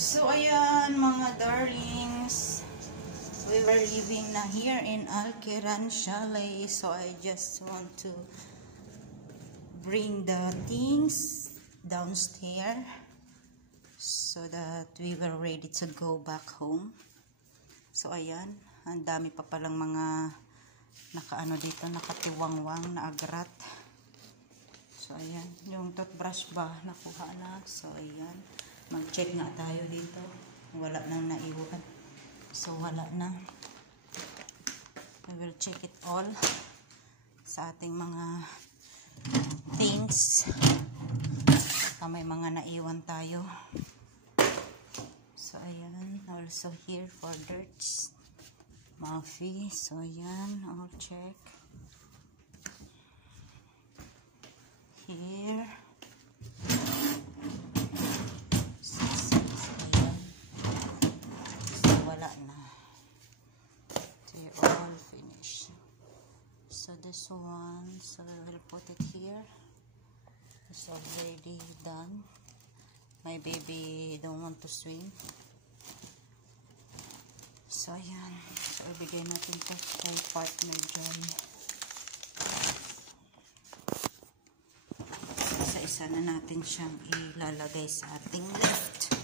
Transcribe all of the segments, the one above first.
So, ayan mga darlings. We were living na here in Alquiran Chalet. So, I just want to bring the things downstairs so that we were ready to go back home. So, ayan. Ang dami pa palang mga nakaano dito, nakatiwangwang na agrat. So, ayan. Yung toothbrush ba, nakuha na. So, ayan. Mag-check nga tayo dito. Wala nang naiwan. So, wala na. We will check it all sa ating mga things. Baka may mga naiwan tayo. So, ayan. Also here for dirts. Muffy. So, ayan. I'll check. Here. So this one, so I will put it here. It's already done. My baby don't want to swim. So ayan. So ibigay natin ito kay partner dyan. Isa-isa na natin siyang ilalagay sa ating lift.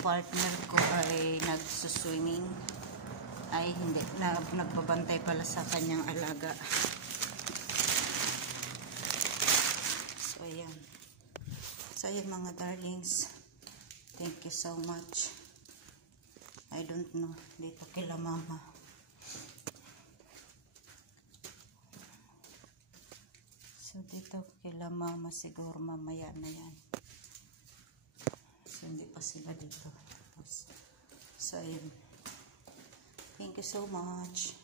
Partner ko ay nagsuswimming, ay hindi, nagbabantay pala sa kanyang alaga. So ayan. So ayan mga darlings, thank you so much. I don't know, dito kila mama. So dito kila mama, siguro mamaya na yan. So, hindi pa sila dito. So, ayun. Thank you so much.